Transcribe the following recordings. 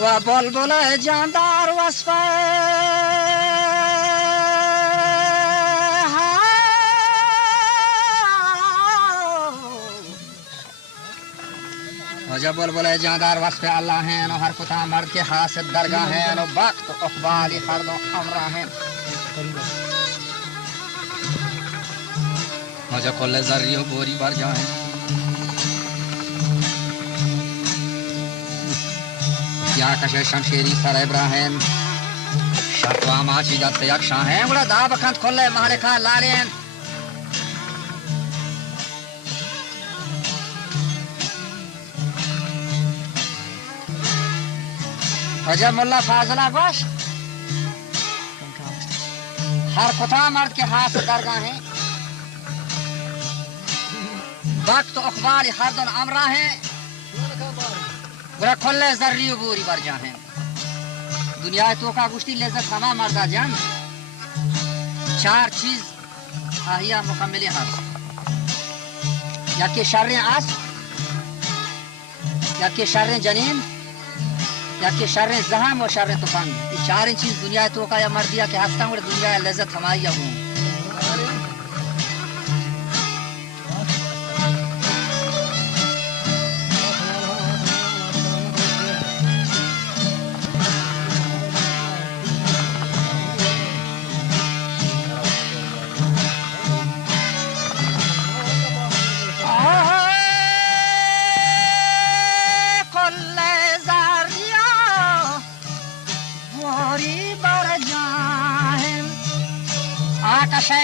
و بلبل جاندار وصفه وجب بلبل جاندار وصف الله हैं और हर कुता मर्द के हासिल दरगाह हैं और वक्त अखबाली खर्दो हमरा हैं मुझे कुल जरियो बोरी भर जाए या कशे शमशेरी सर इब्राहिम शर्तवा माची दत्त यक्षा हैं बड़ा दाब खंत खुले मालिका लालेन अजब मुल्ला फाजला गोश हर खुदा मर्द के हाथ से दरगाह हैं वक्त अखबार हर दिन अमरा है बुरा खुले जर्री बोरी बर जा हैं दुनिया तो का गुश्ती लेज़त हमा मर्दा जान चार चीज आहिया मुकम्मल हर या के शर्र आस या के शर्र जनीन या के शर्र जहां और शर्र तूफान ये चार चीज दुनिया तो का या मर्दिया के हस्ता और दुनिया लज्जत हमारी हूं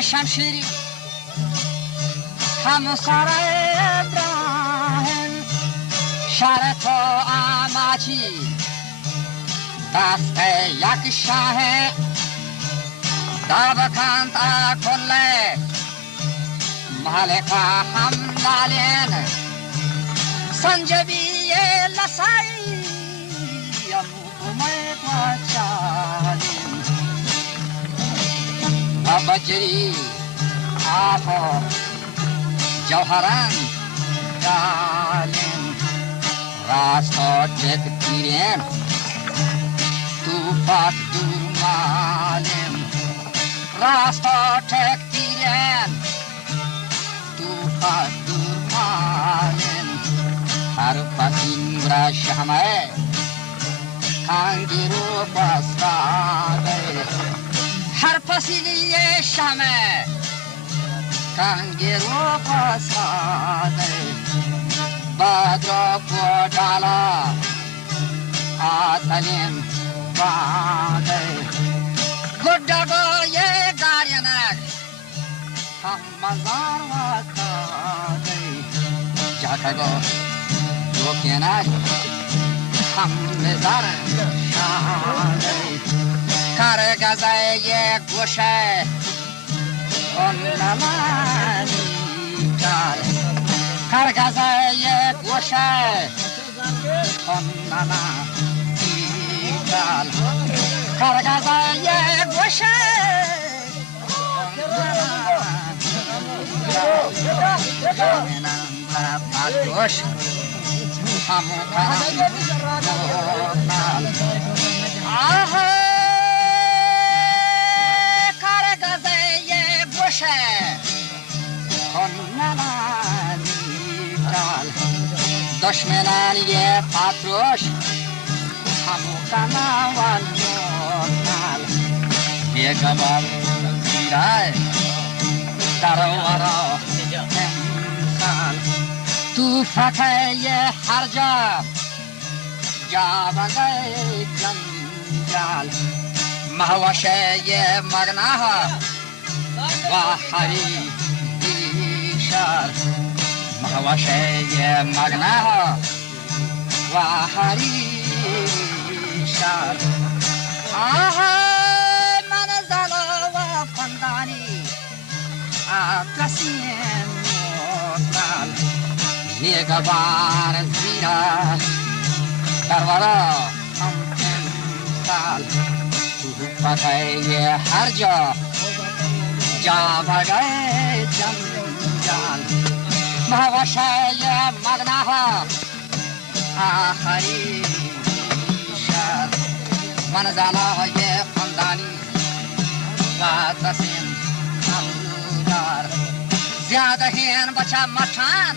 शमशीरी हम सारे इब्राहिम शरत आमाची दस्त एक शाह दाबकांत खुले मालिका हम लालेन संजबी लसाई में चालेन बजरी आफो जौहरन डालेन रास्तो टेक तीरेन तूफाक दुमालेन रास्तो टेक तीरेन तूफाक दुमालेन हर पसीरा शहमे खांगिरो पस्तादे हर पसीने शामे कांगेरो पसादे बद्रो को डाला आसलिम बादे गुड्डगो ये गार्यनक हम मजार वातादे जाकगो रोकेनक हम मजार शादे Kargaza ye gushe onnamani kar Kargaza ye gushe onnamani kar Kargaza ye gushe onnamani kar دشمنان یه پاتروش همو کنوان نال یه گبال بیرای درورا انسان تو فتح یه هر جا جابنده جنجال مهوشه یه مغناها و حری دیشار وشي مغناها وحريشات من زل وفنداني أتلسين مطلال نيقبان زيرا درورا امتنسال فتح هر جا بگئے جنجال مغشای مغناها آخری شد منزلهای خاندانی و تسین الدار زیاده هین بچه مچان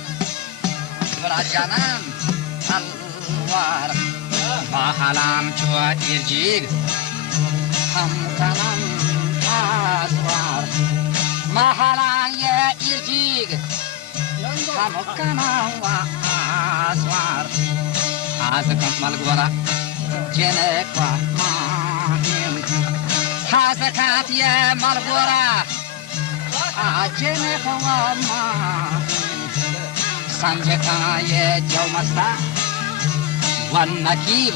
برا جنم الوار با حلام چو ایرجیگ هم کنم آزوار محلان یه ایرجیگ هم کنم و آزوار از کم ملگورا جنک و ماهیم از کم یه ملگورا جنک و ماهیم سنجکا یه جو مستا و نکیب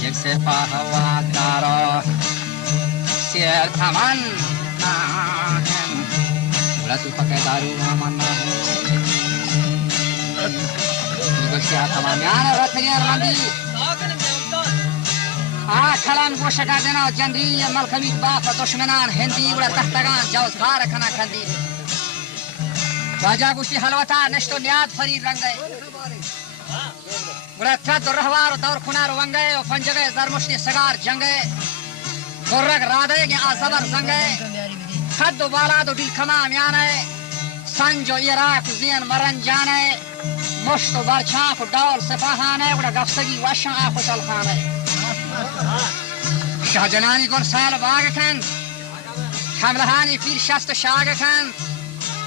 یک سپاه و دارا سیر تمن ناهم ولا تو پکه دارو همان ناهم نگوشتی ها تمامیان رتگیر مندی کلان گوشه کردنا جندری ملکمی باف دشمنان هندی ولا تحتگان جوزگار کنا کندی باجا گوشتی حلوتا نشتو نیاد فرید رنگه ولا ترد الرهوار ودور خنار وانگه وفنجگه زرمشتی سگار جنگه درگ راده گی آزبر زنگه خد و بالاد و دیل کمام یانه سنج و ایراک و زین مرنجانه مشت و برچاک و دول سپاهانه ولا گفسگی وشن آخوش الخانه شاهجنانی گل سال باگ کن حملهانی پیر شست شاگ کن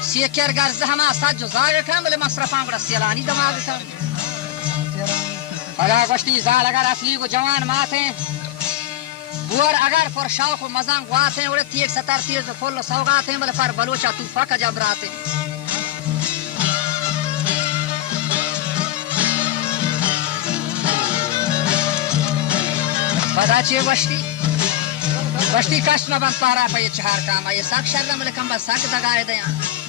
سیکر گرزه همه سج و زاگ کن ولی مصرفان ولا سیلانی دماغ کن اگر گوشتی زال اگر اصلی و جوان ماته بور اگر پر شاخ و مزان گواته ولی تیک ستر تیز و فل و سوگاته ولی پر بلوچا توفا کا جبراته بدا چه گوشتی کشت مبند پارا پا یہ چهار کام یہ ساک شردم ولی کم با ساک دگائے دیاں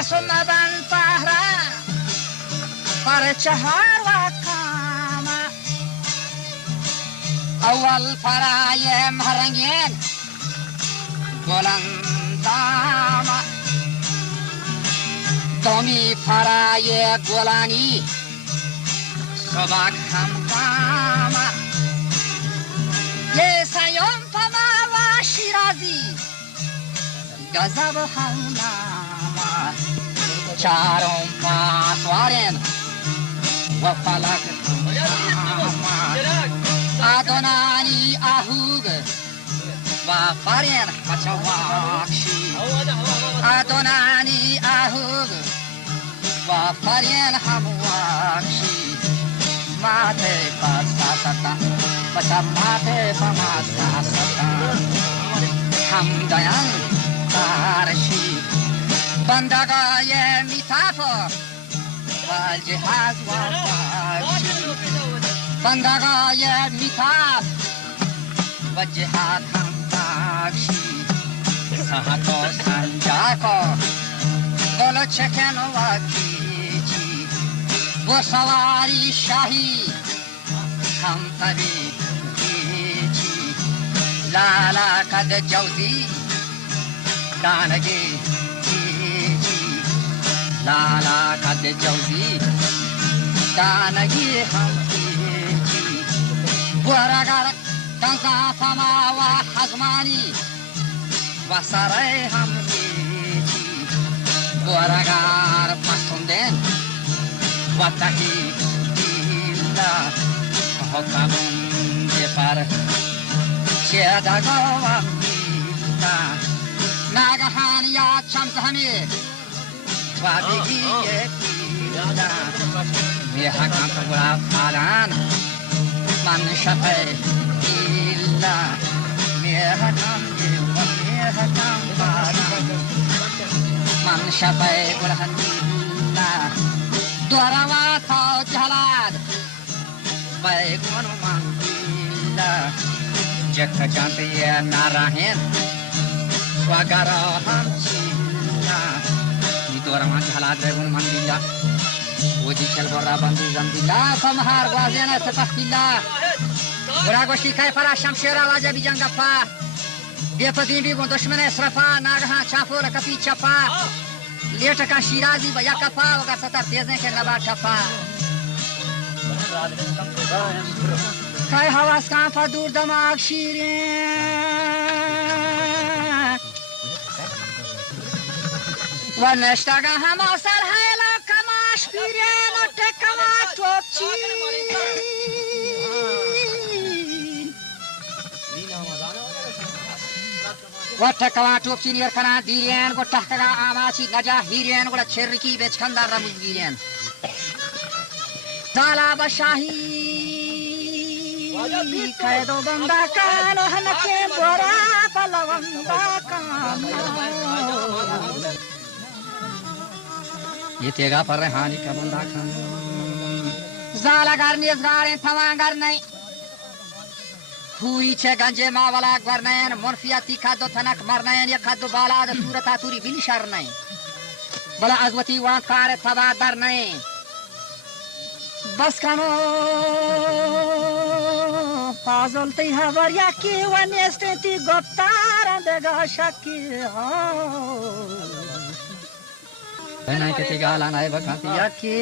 کسم بن پهرا پر چهار و کام اول فرای مهرنگین گلندام دومی فرای گلانی صبح همدام یه سیوم پما و شیرازی گذب همنام چارم پاسوارن و فلک آدونانی آهوگ و فرین بچواکشی آدونانی آهوگ و فرین همواکشی ماته پاسا ستا بچا ماته پماسا ستا هم دیان تارشی بندگای میتافو و جهاز و فاکشی بندگای میتاف و جهاد هم فاکشی سهکو سنجاکو گل چکن و کیچی و سواری شاهی هم تبی کیچی لالا کد جوزی دانگی کیچی لالا کد جوزی دانگی هم کیچی برگر دنزا فما و حزمانی و سرای هم کیچی برگر مسندن و تحی دیلا حکمون بفر چه دگا و میلا ناگهان یاد شمس همی و بگی Meha kam gura falan man shafe illa meha kam falan man shafe gura illa dwarawa tha jalad bai kono man illa jakka jante ya narahen swagara hamchilla ni dwarawa jalad bai kono man illa وجي شلبرا بندي زندلا فمهار غازينا سفخ بالله وراغوشتي كاي فرا شمشيرا واجا بجنگا پا بيفدين بيگون دشمن اسرفا ناگها چافور کپی چپا لیٹ کا شیرازی بیا کپا وگا ستر تیزیں کے نبا ٹپا کاي حواس کان پا دور دماغ شیرین ونشتاگا هم آسر هیلا Spiren och tekkamat och chin Watakamat och chin yerkana dirian go tahkaga amachi naja hirian go cherriki bechkanda ramuz girian Dala bashahi kaido banda kano hanake bora palawan bakano ये तेगा पर हानि का बंदा खान जाला करने गाड़े थवांगर नहीं हुई छे गंजे मावला गरनैन मुर्फिया तीखा दो थनक मरनैन या खादो बाला द सूरता तुरी बिन शर नहीं बला अजवती वां कार थवा दर नहीं बस कनो पाजल ती हवर या की वनेस्ते ती गोतार देगा शकी हो Venai ke tigala nai bakati yaki